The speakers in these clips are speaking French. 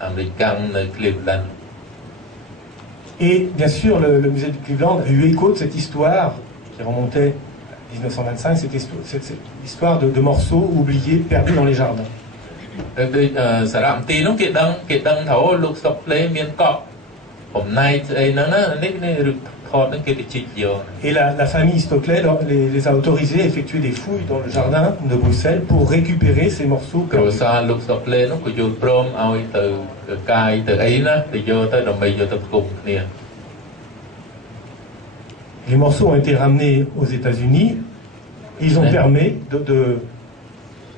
américain de Cleveland. Et bien sûr, le musée de Cleveland a eu écho de cette histoire qui remontait à 1925, cette histoire de morceaux oubliés, perdus dans les jardins. Et la famille Stockley les a autorisés à effectuer des fouilles dans le jardin de Bruxelles pour récupérer ces morceaux perdus. Les morceaux ont été ramenés aux États-Unis. Ils ont permis de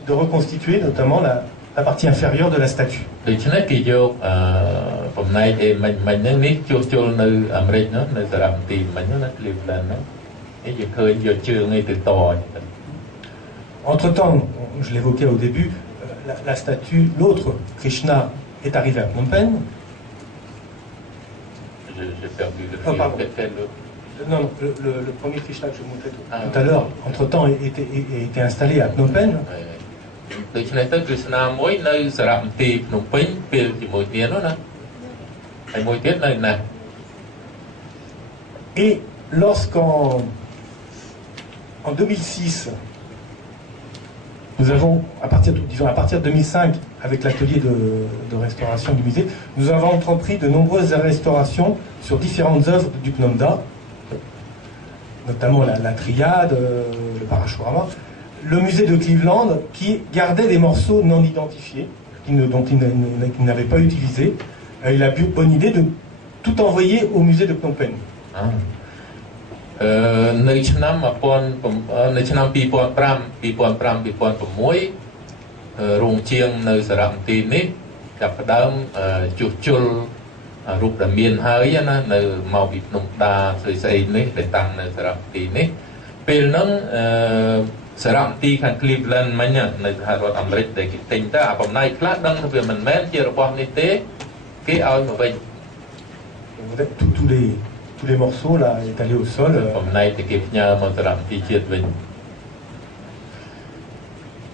reconstituer notamment la partie inférieure de la statue. Entre-temps, je l'évoquais au début, la statue, l'autre Krishna, est arrivée à Phnom Penh. J'ai perdu le fil. Pardon. Non, le premier Krishna que je vous montrais tout à l'heure, entre-temps, était installé à Phnom Penh. Et lorsqu'en 2006, nous avons, à partir de 2005, avec l'atelier de restauration du musée, nous avons entrepris de nombreuses restaurations sur différentes œuvres du Pnonda, notamment la triade, le Parashurama, le musée de Cleveland, qui gardait des morceaux non identifiés, dont il n'avait pas utilisé. Il a eu bonne idée de tout envoyer au musée de Phnom Penh. Cleveland tous les morceaux là étalés au sol.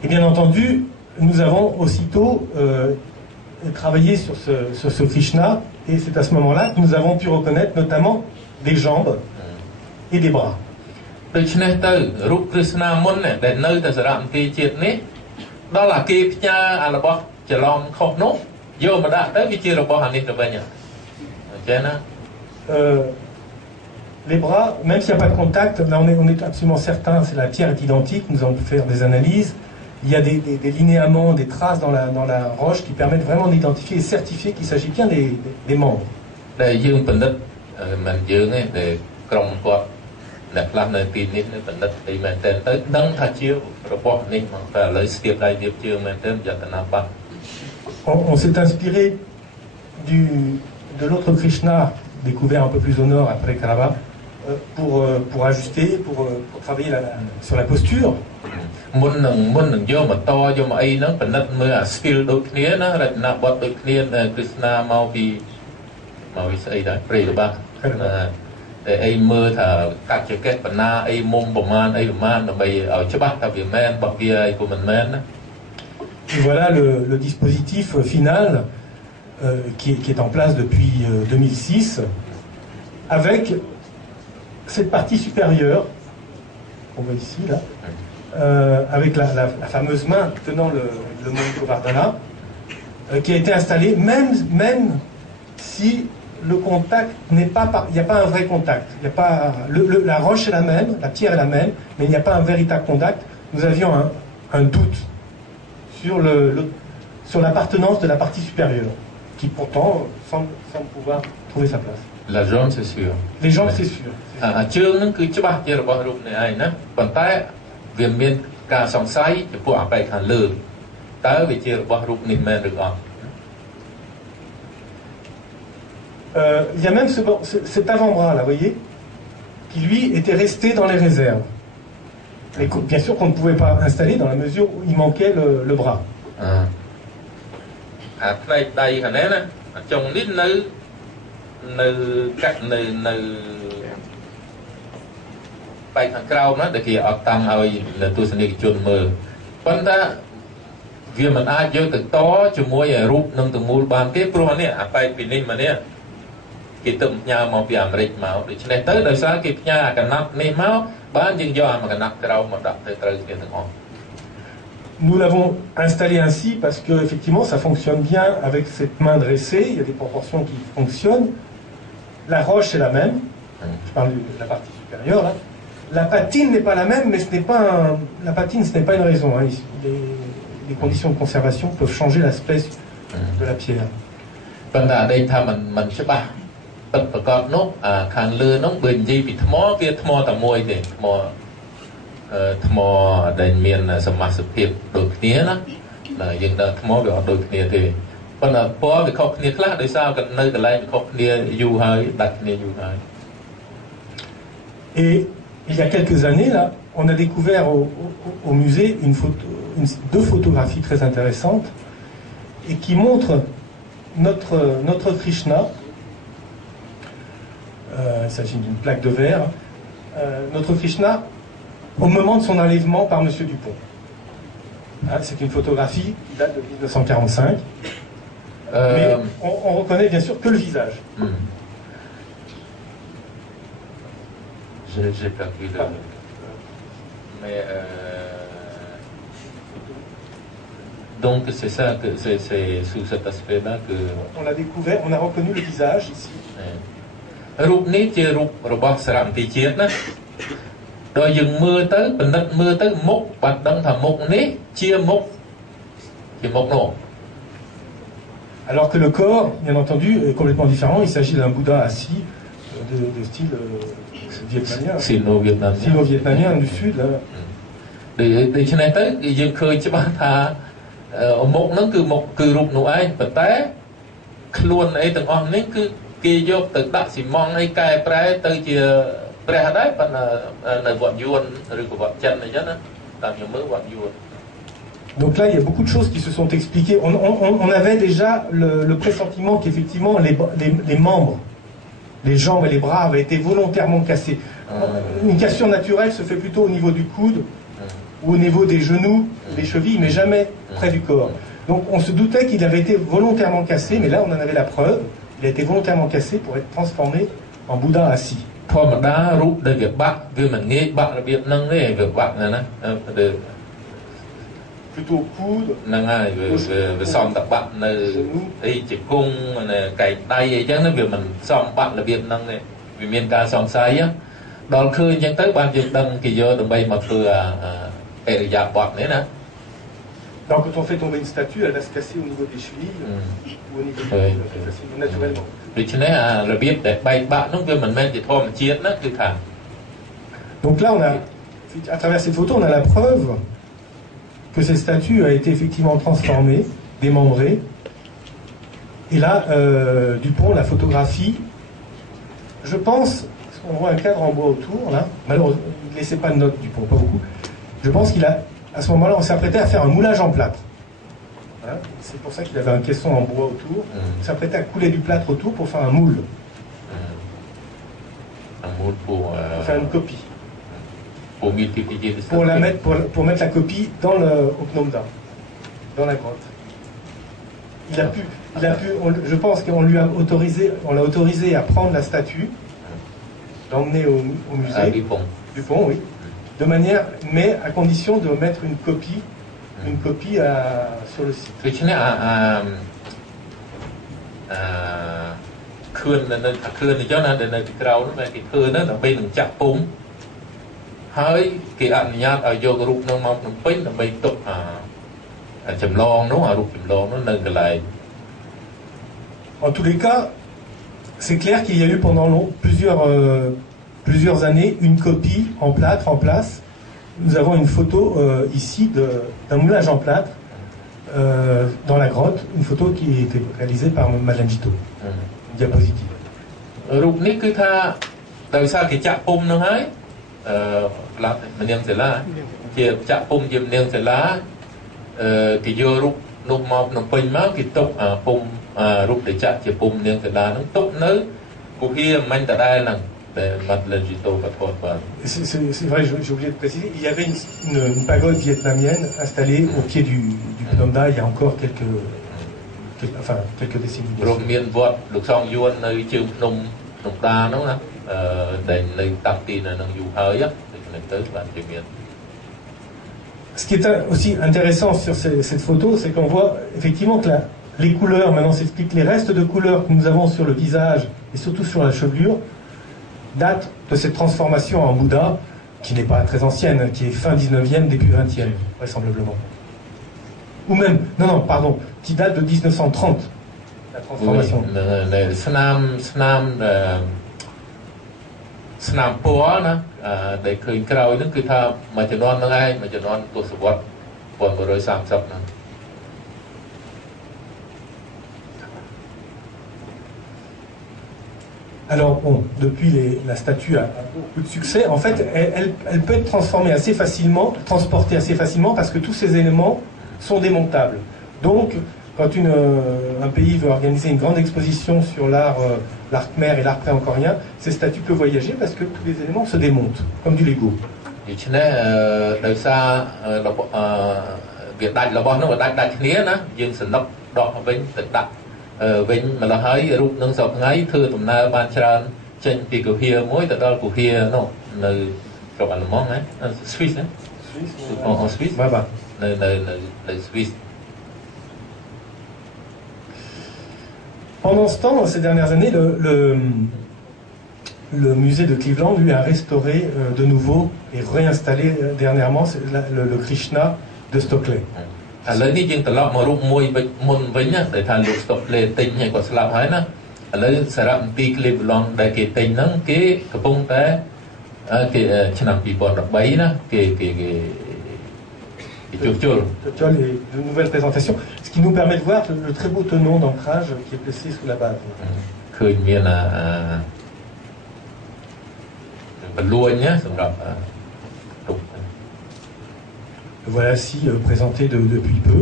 Et bien entendu, nous avons aussitôt travaillé sur ce Krishna, et c'est à ce moment-là que nous avons pu reconnaître notamment des jambes et des bras. Les bras, même s'il n'y a pas de contact, là on est absolument certain, la pierre est identique, nous allons faire des analyses. Il y a des linéaments, des traces dans la roche qui permettent vraiment d'identifier et certifier qu'il s'agit bien des membres. On s'est inspiré de l'autre Krishna découvert un peu plus au nord après Krava pour ajuster, pour travailler sur la posture. Et voilà le dispositif final qui est en place depuis 2006, avec cette partie supérieure qu'on voit ici là, avec la fameuse main tenant le Manto Vardhana, qui a été installée même si le contact n'est pas, il n'y a pas un vrai contact. Il y a pas, la roche est la même, la pierre est la même, mais il n'y a pas un véritable contact. Nous avions un doute sur l'appartenance de la partie supérieure, qui pourtant semble pouvoir trouver sa place. La jambe, c'est sûr. Les jambes, c'est sûr. Il y a même cet avant-bras là, vous voyez, qui lui était resté dans les réserves. Mais bien sûr qu'on ne pouvait pas installer dans la mesure où il manquait le bras. វាមិនអាចយកទៅតជាមួយរូបនឹងទាំងមូលបានទេព្រោះនេះអាបែកពីនេះមកនេះគេទៅផ្ញើមកពីអាមេរិកមកដូច្នេះទៅដោយសារគេផ្ញើអាកណាត់នេះមកបានយើងយកអាកណាត់ក្រៅមកដាក់ទៅត្រូវគ្នាទាំងអស់ Nous l'avons installé ainsi parce que effectivement ça fonctionne bien avec cette main dressée, il y a des proportions qui fonctionnent. La roche est la même, je parle de la partie supérieure là. La patine n'est pas la même, mais ce n'est pas la patine ce n'est pas une raison. Hein. Les conditions de conservation peuvent changer l'aspect de la pierre. ប៉ុន្តែអតីតថាมันច្បាស់ពិតប្រកបនោះខាងលើនោះបើនិយាយពីថ្មវាថ្មតែមួយទេថ្មដែលមានសមាសភាពដូចគ្នាណាយើងដឹងថ្មវាអត់ដូចគ្នាទេប៉ុន្តែពណ៌វាខុសគ្នាខ្លះដោយសារនៅកន្លែងវាខុសគ្នាយូរហើយដាច់គ្នាយូរហើយ Et il y a quelques années là, on a découvert au musée deux photographies très intéressantes et qui montrent notre Krishna. Il s'agit d'une plaque de verre. Notre Krishna au moment de son enlèvement par Monsieur Dupont. Hein, c'est une photographie qui date de 1945. Mais on reconnaît bien sûr que le visage. J'ai pas vu le... Mais donc c'est ça que c'est sous cet aspect-là que... On l'a découvert, on a reconnu le visage ici. រូបនេះជារូបរបស់សារមន្ទីរជាតិណាដល់យើងមើលទៅពិនិត្យមើលទៅមុខបាត់ដឹងថាមុខនេះជាមុខនោះ Alors que le corps, bien entendu, est complètement différent. Il s'agit d'un Bouddha assis de style vietnamien. Sino-vietnamien du sud. ដូច្នេះទៅយើងឃើញច្បាស់ថាមុខហ្នឹងគឺរូបនោះឯងប៉ុន្តែខ្លួនអីទាំងអស់នេះគឺគេយកទៅដាក់ស៊ីម៉ងឲ្យកែប្រែទៅជាព្រះដែរប៉ុន្តែនៅវត្តយួនឬក៏វត្តចិនអីចឹងណាតាមខ្ញុំមើលវត្តយួន Donc là, il y a beaucoup de choses qui se sont expliquées. On avait déjà le pressentiment qu'effectivement les membres, les jambes et les bras avaient été volontairement cassés. Une cassure naturelle se fait plutôt au niveau du coude ou au niveau des genoux, des chevilles, mais jamais près du corps. Donc on se doutait qu'il avait été volontairement cassé, mais là on en avait la preuve. Il a été volontairement cassé pour être transformé en Bouddha assis. ធម្មតារូបដែលវាបាក់វាមិនងាយបាក់របៀបហ្នឹងទេវាបាក់ណា Plutôt coude ហ្នឹងហើយវាសំតបាក់នៅអីជង្គង់កែងដៃអីចឹងវាមិនសំបាក់របៀបហ្នឹងទេវាមានការសង្ស័យដល់ឃើញចឹងទៅបានយើងដឹងគេយកដើម្បីមកធ្វើអរិយាបថនេះណា Donc quand on fait tomber une statue, elle va se casser au niveau des chevilles ou au niveau des facilement, naturellement. ដូច្នេះរបៀបដែលបែកបាក់នោះវាមិនមែនជាធម្មជាតិណាគឺថា Donc là on a à travers ces photos on a la preuve que cette statue a été effectivement transformée, démembrée. Et là Dupont la photographie. Je pense qu'on voit un cadre en bois autour là. Malheureusement, il ne laissait pas de notes Dupont, pas beaucoup. Je pense qu'il a à ce moment-là, on s'apprêtait à faire un moulage en plâtre. Voilà. C'est pour ça qu'il avait un caisson en bois autour. On s'apprêtait à couler du plâtre autour pour faire un moule. Un moule pour faire une copie. Pour multiplier les pour la mettre pour mettre la copie dans au Phnom-Da, dans la grotte. Il a pu je pense qu'on lui a l'a autorisé à prendre la statue, l'emmener au musée. Dupont, oui. De manière, mais à condition de mettre une copie sur le site. ដូច្នេះខឿននេះចុះណាដែលនៅទីក្រៅនោះគេធ្វើហ្នឹងដើម្បីនឹងចាក់ពុំហើយគេអនុញ្ញាតឲ្យយករូបនោះមកភ្នំពេញដើម្បីទុកចម្លងនោះរូបចម្លងនោះនៅកន្លែង En tous les cas, c'est clair qu'il y a eu pendant plusieurs années une copie en plâtre en place. Nous avons une photo ici d'un moulage en plâtre dans la grotte, une photo qui a été réalisée par Madame Gito. Une diapositive. រូបនេះគឺថាដោយសារគេចាក់ពុំនោះហើយផ្លាត់មនាងសិលាជាចាក់ពុំជាមនាងសិលាគេយករូបនោះមកភ្នំពេញមកគេទុកពុំរូបដែលចាក់ជាពុំនាងសិលាហ្នឹងទុកនៅគុហាមិញដដែលហ្នឹង C'est vrai, j'ai oublié de préciser, il y avait une pagode vietnamienne installée au pied du Plomda il y a encore quelques décennies. ព្រោះមានវត្តលោកសង្ឃយួននៅជើងភ្នំភ្នំដានោះណាដែលនៅតាំងទីនៅនឹងយូរហើយដូច្នេះទៅបានជាមាន Ce qui est aussi intéressant sur cette photo, c'est qu'on voit effectivement que les couleurs, maintenant s'explique, les restes de couleurs que nous avons sur le visage et surtout sur la chevelure datent de cette transformation en Bouddha qui n'est pas très ancienne, qui est fin 19e, début 20e, vraisemblablement. Ou même, non, pardon, qui date de 1930, la transformation. ស្នាមពណ៌ណាដែលឃើញក្រោយហ្នឹងគឺថាមួយចំនួនហ្នឹងឯងមួយចំនួនទសវត្ស1130ហ្នឹង Alors bon, depuis la statue a beaucoup de succès. En fait, elle peut être transformée assez facilement, transportée assez facilement parce que tous ces éléments sont démontables. Donc, quand un pays veut organiser une grande exposition sur l'art khmer et l'art pré-angkorien, ces statues peuvent voyager parce que tous les éléments se démontent, comme du Lego. ដូច្នេះដោយសារវាដាច់របស់នោះវាដាច់គ្នាណាយើងសនុកដកវិញទៅដាក់វិញម្ល៉េះហើយរូបនឹងសពថ្ងៃធ្វើដំណើរបានច្រើនចេញពីគុហាមួយទៅដល់គុហានោះនៅស្រុកអាល្លឺម៉ង់ណាស្វីសណាស្វីសបាទនៅស្វីស Pendant ce temps, ces dernières années, le musée de Cleveland, lui, a restauré de nouveau et réinstallé dernièrement le Krishna de Stockley. ឥឡូវនេះយើងត្រឡប់មករូបមួយមុនវិញណាដែលថាលោក Stockley ទិញហើយគាត់ស្លាប់ហើយណាឥឡូវសារមន្ទីរ Cleveland ដែលគេទិញហ្នឹងគេកំពុងតែគេឆ្នាំ2013ណាគេde nouvelles présentations, ce qui nous permet de voir le très beau tenon d'ancrage qui est placé sous la base. Le voilà ici présenté depuis peu.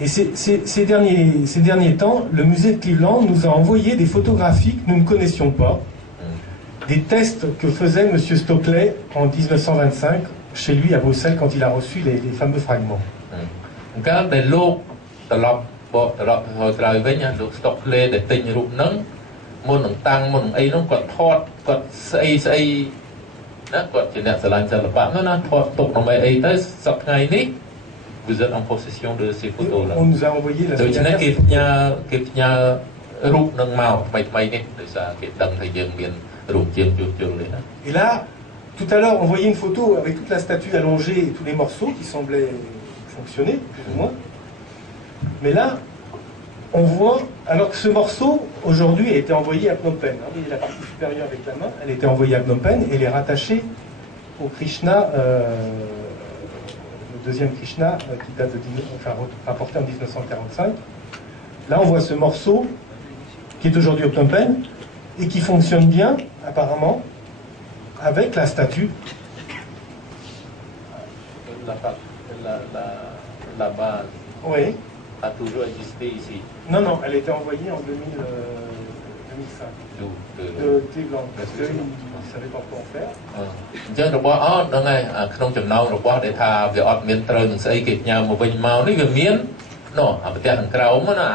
Et ces derniers temps, le musée de Cleveland nous a envoyé des photographies que nous ne connaissions pas. Des tests que faisait M. Stockley en 1925 chez lui à Bruxelles quand il a reçu les fameux fragments. Vous êtes en possession de ces photos-là. On nous a envoyé la semaine dernière. Et là, tout à l'heure, on voyait une photo avec toute la statue allongée et tous les morceaux qui semblaient fonctionner, plus ou moins. Mais là, on voit, alors que ce morceau, aujourd'hui, a été envoyé à Phnom Penh. Vous voyez la partie supérieure avec la main, elle a été envoyée à Phnom Penh et elle est rattachée au Krishna, le deuxième Krishna, qui date rapporté en 1945. Là, on voit ce morceau qui est aujourd'hui au Phnom Penh et qui fonctionne bien, apparemment, avec la statue. La base Oui. a toujours existé ici. Non, elle a été envoyée en 2005 de Cleveland, parce qu'ils ne savaient pas quoi en faire. អញ្ចឹងរបស់អត់ហ្នឹងហើយក្នុងចំណោមរបស់ដែលថាវាអត់មានត្រូវនឹងស្អីគេផ្ញើមកវិញមកនេះវាមានណោះអាប្រទេសខាងក្រោមណា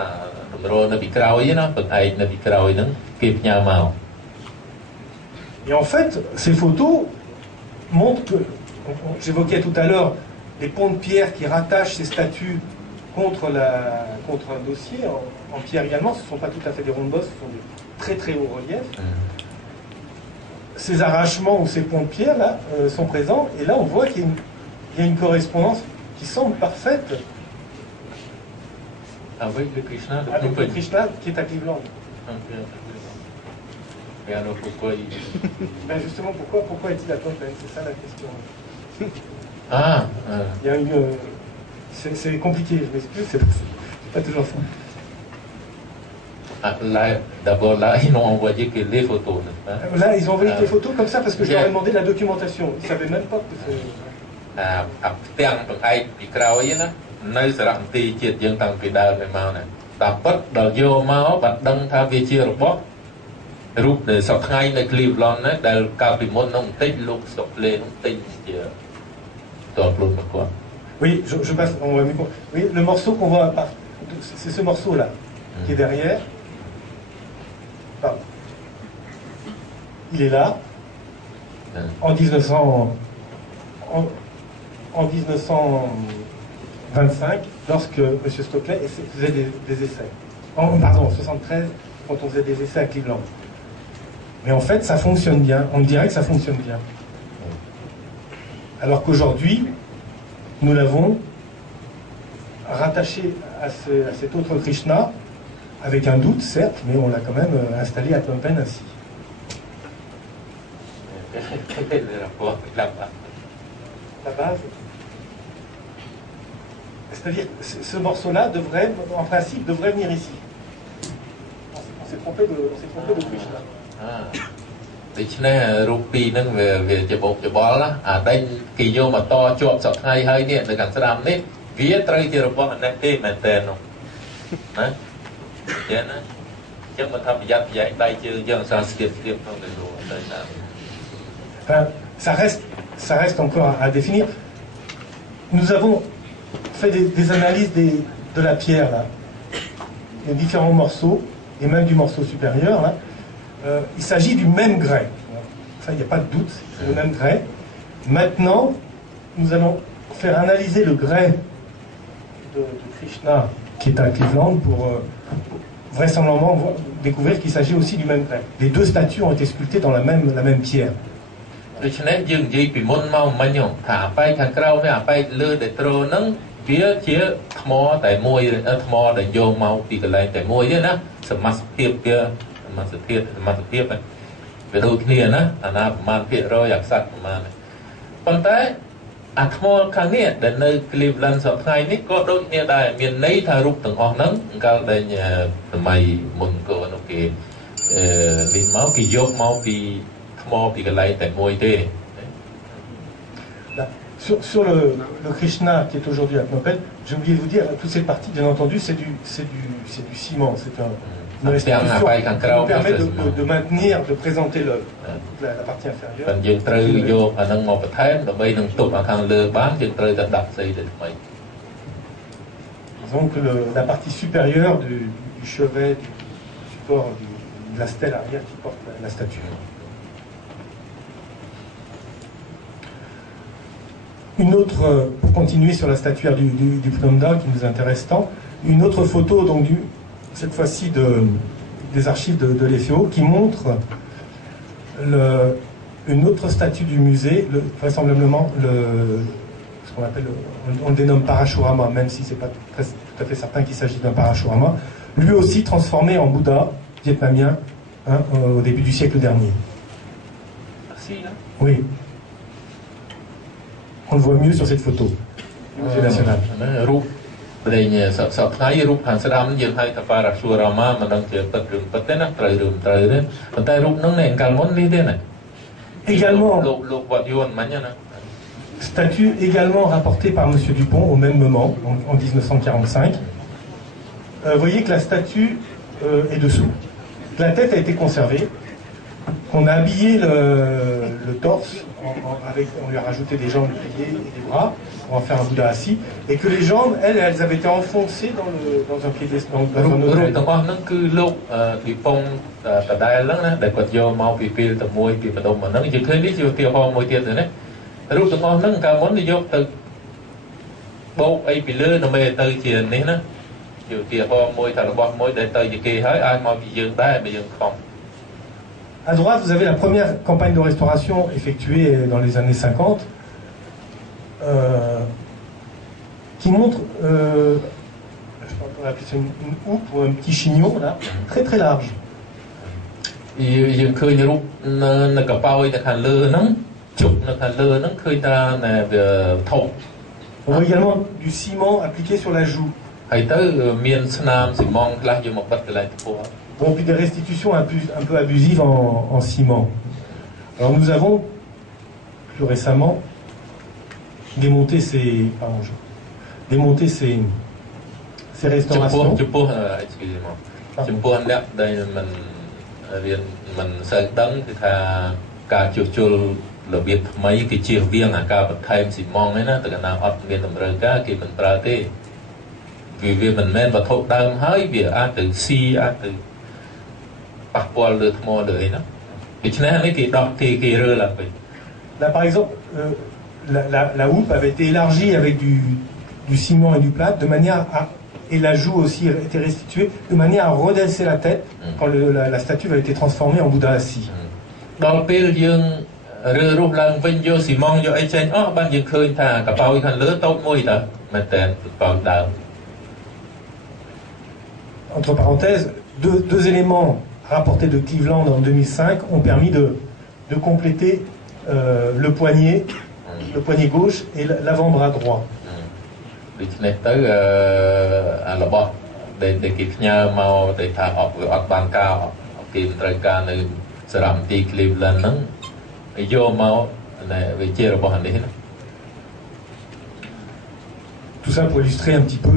តម្រូវនៅពីក្រោយណាពឹកឯកនៅពីក្រោយហ្នឹងគេផ្ញើមក Et en fait, ces photos montrent que, j'évoquais tout à l'heure, les ponts de pierre qui rattachent ces statues contre un dossier, en pierre également, ce ne sont pas tout à fait des rondes bosses, ce sont des très très hauts reliefs. Ces arrachements ou ces ponts de pierre là sont présents, et là on voit qu'il y a une correspondance qui semble parfaite avec le Krishna qui est à Cleveland. Et alors pourquoi Ben justement, pourquoi est-il à Phnom Penh? C'est ça la question. Il y a une... C'est compliqué, je m'excuse, c'est pas toujours ça. D'abord là, ils n'ont envoyé que les photos. Là, ils ont envoyé des photos comme ça parce que je leur ai demandé de la documentation. Ils ne savaient même pas que c'est... ផ្ទាំងបង្អែកពីក្រោយណានៅសារមន្ទីរជាតិយើងតាំងពីដើមមកណាតាមពិតដល់យកមកបាត់ដឹងថាវាជារបស់ រូបដែលសពថ្ងៃនៅ Cleveland ណាដែលកាលពីមុននោះបន្តិចលោកស្រុកលេនោះទិញជាតើខ្លួនមកគាត់ Oui, je passe. Oui, le morceau qu'on voit, c'est ce morceau-là qui est derrière. Pardon. Il est là. En 1925, lorsque M. Stockley faisait des essais. Pardon, en 73, quand on faisait des essais à Cleveland. Mais en fait, ça fonctionne bien. On dirait que ça fonctionne bien. Alors qu'aujourd'hui, nous l'avons rattaché à cet autre Krishna, avec un doute, certes, mais on l'a quand même installé à Phnom Penh ainsi. La base. C'est-à-dire, ce morceau-là devrait, en principe, devrait venir ici. On s'est trompé de Krishna. ដូច្នេះរូបពីរហ្នឹងវាច្បុកច្បល់ណាអាដេញគេយកមកតជាប់សប្តាហ៍ហើយនេះនៅខាងស្ដាំនេះវាត្រូវជារបស់អានេះទេមែនតើនោះណាចឹងណាចឹងមកថាប្រយ័ត្នប្រយែងដៃជើងយើងអសាស្ទាបក្នុងទៅនោះទៅណា Ça reste encore à définir. Nous avons fait des analyses de la pierre là, les différents morceaux et même du morceau supérieur là. Il s'agit du même grès. Ça, il n'y a pas de doute, c'est le même grès. Maintenant, nous allons faire analyser le grès de Krishna qui est à Cleveland pour vraisemblablement découvrir qu'il s'agit aussi du même grès. Les deux statues ont été sculptées dans la même pierre. ដូច្នេះយើងនិយាយពីមុនមកមិញថាអាប៉ែកខាងក្រៅវាអាប៉ែកលើដែលត្រហ្នឹងវាជាថ្មតែមួយថ្មដែលយកមកពីកន្លែងតែមួយទេណាសមាសភាពវាសមាសភាពវាដូចគ្នាណាអាណាប្រមាណភាគរយអក្សរប្រមាណប៉ុន្តែអាថ្មខាងនេះដែលនៅ Cleveland សប្តាហ៍នេះក៏ដូចគ្នាដែរមានន័យថារូបទាំងអស់ហ្នឹងកាលដែលសម័យមុនក៏នោះគេលេងមកគេយកមកពី Sur le Krishna qui est aujourd'hui à Phnom Penh, j'ai oublié de vous dire, toute cette partie, bien entendu, c'est du ciment. C'est une restitution qui nous permet de maintenir, de présenter la partie inférieure. Disons que la partie supérieure du chevet, du support, de la stèle arrière qui porte la statue. Une autre, pour continuer sur la statuaire du Phnom-Da qui nous intéresse tant, une autre photo, donc cette fois-ci des archives de l'EFEO, qui montre une autre statue du musée, vraisemblablement ce qu'on appelle, on le dénomme Parashurama, même si c'est pas tout à fait certain qu'il s'agit d'un Parashurama, lui aussi transformé en Bouddha vietnamien au début du siècle dernier. Oui. On le voit mieux sur cette photo du musée national. Également, statue également rapportée par M. Dupont au même moment, en 1945. Vous voyez que la statue est dessous. La tête a été conservée. On a habillé le torse, on lui a rajouté des jambes pliées et des bras pour en faire un Bouddha assis, et que les jambes, elles avaient été enfoncées dans un piédestal, dans un autel. À droite, vous avez la première campagne de restauration effectuée dans les années 50, qui montre, je pense qu'on va appeler ça une houppe ou un petit chignon, là, très très large. On voit également du ciment appliqué sur la joue. Bon, puis des restitutions un peu abusives en ciment. Alors nous avons, plus récemment, démonté ces restaurations. រៀនមិនសូវដឹងគឺថាការជួសជុលរបៀបថ្មីគេជៀសវាងអាការបន្ថែមស៊ីម៉ងឯណាតែកណ្ដាលអត់មានតម្រូវការគេមិនប្រើទេវាមិនមែនវត្ថុដើមហើយវាអាចទៅស៊ីអាចទៅប៉ះពាល់លើថ្មលើអីណាដូច្នេះនេះគេដោះគេរើឡើងវិញ Là, par exemple, la houppe avait été élargie avec du ciment et du plâtre, de manière à, et la joue aussi était restituée, de manière à redresser la tête quand la statue avait été transformée en Bouddha assis. ដល់ពេលយើងរើរុះឡើងវិញយកស៊ីម៉ងយកអីចេញអស់បានយើងឃើញថាកប៉ោយខាងលើតូចមួយតើមែនតើកប៉ោយដើម Entre parenthèses, deux éléments rapportés de Cleveland en 2005 ont permis de compléter le poignet gauche et l'avant-bras droit. ដូច្នេះទៅអារបស់ដែលគេផ្ញើមកទៅថាអត់បានការគេត្រូវការនៅសារមន្ទីរ Cleveland ហ្នឹងយកមកវាជារបស់នេះណា Tout ça pour illustrer un petit peu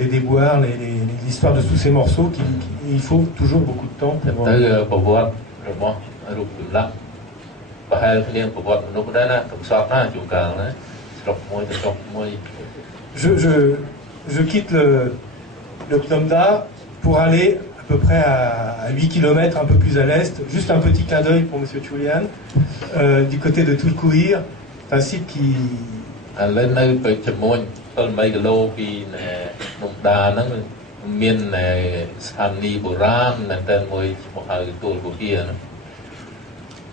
les déboires, l'histoire de tous ces morceaux. Il faut toujours beaucoup de temps pour... ទៅប្រវត្តិរបស់រូបចម្លាក់ប្រហែលគ្នាប្រវត្តិមនុស្សដែរណាទៅសពណាជួនកាលណាស្រុកមួយទៅស្រុកមួយ Je quitte le Pnomda pour aller à peu près à 8 km un peu plus à l'est, juste un petit clin d'œil pour M. Julian, du côté de Tulkuir, un site qui... ឥឡូវនៅទៅជាមួយ7 គីឡូពីនុំដាហ្នឹងមានស្ថានីយ៍បុរាណមែនតើមួយឈ្មោះហៅទួលគូហៀណា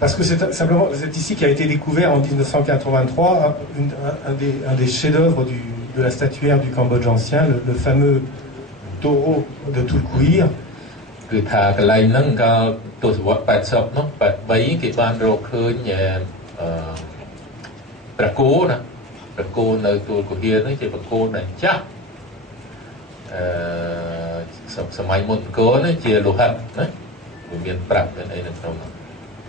Parce que c'est simplement c'est ici qui a été découvert en 1983 un des chefs-d'œuvre de la statuaire du Cambodge ancien, le fameux taureau de Tulkuir. គឺថាកន្លែងហ្នឹងកាលទសវត្ស80នោះ83គេបានរកឃើញព្រះគោណាព្រះគោនៅទួលគូហៀហ្នឹងជាព្រះគោដែលចាស់សម័យមុនគោហ្នឹងជាលោហិតណាវាមានប្រាក់មានអីនៅក្នុងហ្នឹង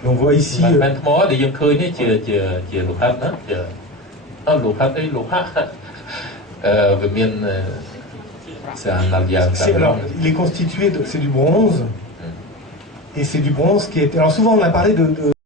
On voit ici បានថ្មដែលយើងឃើញនេះជាលោហិតណាជាលោហិតអីលោហៈវាមាន alors, il est constitué c'est du bronze et c'est du bronze qui est alors souvent on a parlé de